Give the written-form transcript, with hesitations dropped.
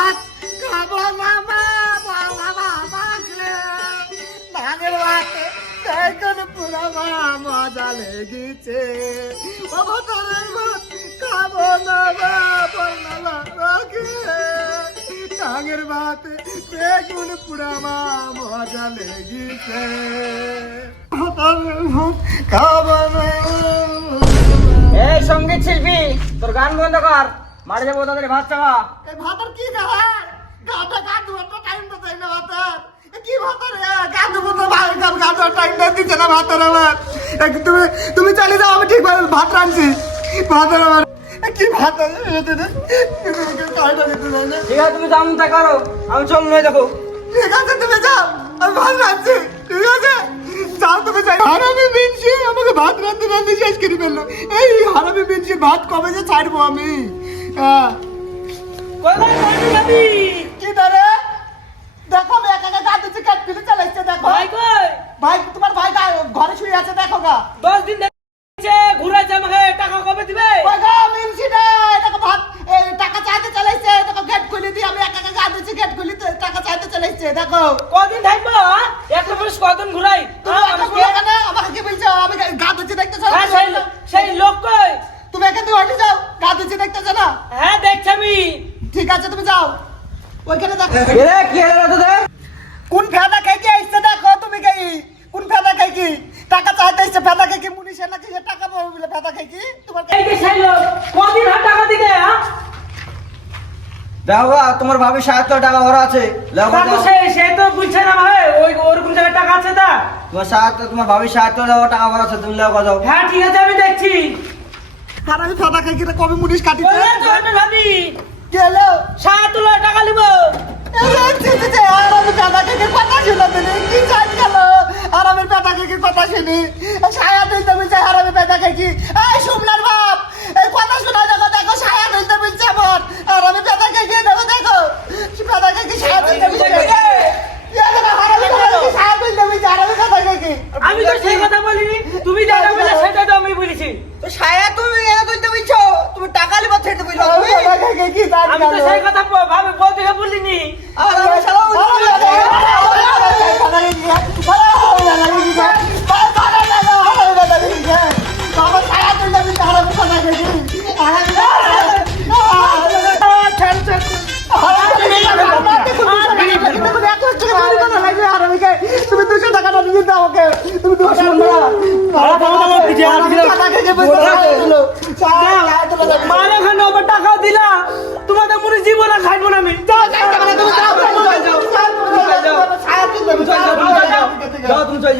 ভাত খাবো না মা, বাবা বাবা রে। ধানের ভাতে এখন পুরা মা মজা লেগেছে। ও ভাতের ভাত খাবো না মা, বাবা বাবা রে। ধানের ভাতে বেগুন পুরা মা মজা লেগেছে। ভাতের ভাত খাবো না। এই সঙ্গীত শিল্পী, তোর গান বন্ধ কর। মাঠে যাবো তাদের ভাত চাওয়া। এই ভাতের কি গায়? গাটা গাদু একটা টাইম তো দেয় না ভাতের। কি ভাতের গাদু তো ভাই গাদু টাইম দিতে না ভাতের আমার। তুমি চলে যাও, আমি ঠিক ভাত রাঁধছি। ভাতের আমার কি ভাত ঠিক আছে, তুমি দামটা করো, আমি চল নয় দেখো। ঠিক আছে তুমি যাও, আমি ভাত রাঁধছি। ঠিক আছে যাও তুমি যাই। হারামি বিনছি আমাকে ভাত রাঁধতে রাঁধতে শেষ করে ফেললো। এই হারামি বিনছি ভাত কবে যে ছাড়বো আমি? কি ধরে দেখো আমি একা একা গাদুছি, কাট ফেলে চালাইছে। দেখো ভাই তোমার ভাই ঘরে শুয়ে আছে, দেখো গা। 10 দিন দেখছে ঘুরাইছে, আমাকে টাকা কবে দিবে? ওই গা মিনছি না, দেখো ভাত টাকা চাইতে চালাইছে। দেখো গেট খুলে দিয়ে আমি একা একা গাদুছি, গেট খুলে টাকা চাইতে চালাইছে। দেখো কদিন থাকবো? একটা পুলিশ কদিন ঘুরাই? তুমি একা বলো কেন? আমাকে কি বলছো? আমি গাদুছি দেখতেছো? সেই লোক কই? তুমি এখান থেকে হটে যাও, গাদুছি দেখতেছো না? হ্যাঁ দেখছি আমি। ঠিক আছে তুমি যাও ওইখানে। দেখো এরে কি হলো তোদের? কোন ফেদা খাইকে আইছে? দেখো তুমি খাই কোন ফেদা খাইকি টাকা চাইতে আইছে। ফেদা খাইকি মুনিশে নাকি টাকা পাবো বলে ফেদা খাইকি তোমার এই যে সেই লোক কদিন হাত টাকা দিতে? হ্যাঁ দেখো তোমার ভাবি ৭০০ টাকা ভরা আছে। সে তো বুঝছে না ভাই, ওই ওরকম জায়গায় টাকা আছে তা? তোমার ভাবি ৭০০ টাকা ভরা আছে, তুমি লেও যাও। হ্যাঁ ঠিক আছে, আমি দেখছি। আর আমি ফেদা খাইকি কবে মুনিশ কাটিছে? ভাবি গেল 7 টাকা নিব। আর আমি ফেদা খাইকি কথা শুনলাম কি চাই গেল। আর আমি ফেদা খাইকি কথা শুনি সায়া দিতে বলছে। আর আমি ফেদা খাইকি এই শুমলার বাপ এই কথা শোনা। দেখো দেখো সায়া দিতে বলছে আমার। আর আমি ফেদা খাইকি দেখো দেখো ফেদা খাইকি সায়া দিতে বলছে। আমি তো সেই কথা বলিনি, তুমি যেটা বললে সেটা তো আমি বলেছি। তো সায়া তুমি এনে তুলতে বলছো, তুমি টাকা লিবা ছেড়ে বলছো। আমি তো সেই কথা ভাবে বলতে বলিনি। আর আমি শালা তুমি 200 টাকাটা দিয়ে দাও আমাকে। তুমি 200 টাকা দিলা, তোমাদের মনে জীবনে খাইবো না আমি। যাও তুমি চলে যাও।